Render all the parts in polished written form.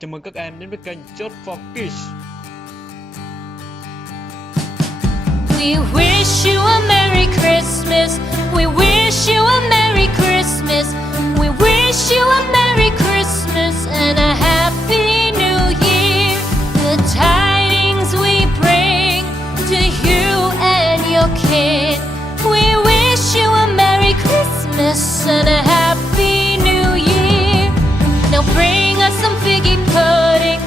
Chào mừng các em đến với kênh Just for Kids. We wish you a Merry Christmas. We wish you a Merry Christmas. We wish you a Merry Christmas and a Happy New Year. The tidings we bring to you and your kid. We wish you a Merry Christmas and a Happy New Year. Now bring us some figgy pudding.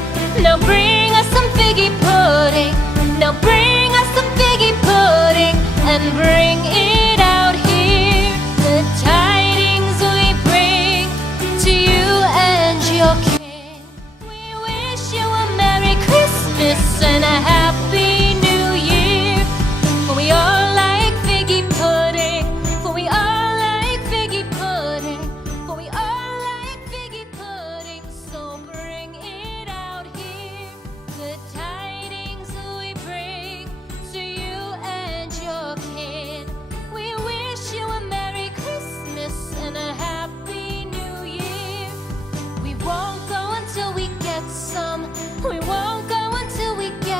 Now bring us some figgy pudding. Now bring us some figgy pudding and bring it out here. The tidings we bring to you and your king. We wish you a Merry Christmas and a Happy New Year. For we all like figgy pudding. For we all like figgy pudding. For we all like figgy pudding. So bring it out here. The tidings we bring to you and your kid. We wish you a Merry Christmas and a Happy New Year. We won't go until we get some. We won't go until we get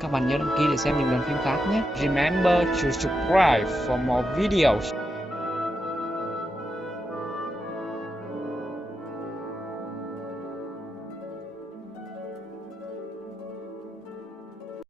Các bạn nhớ đăng ký để xem những đoạn phim khác nhé. Remember to subscribe for more videos.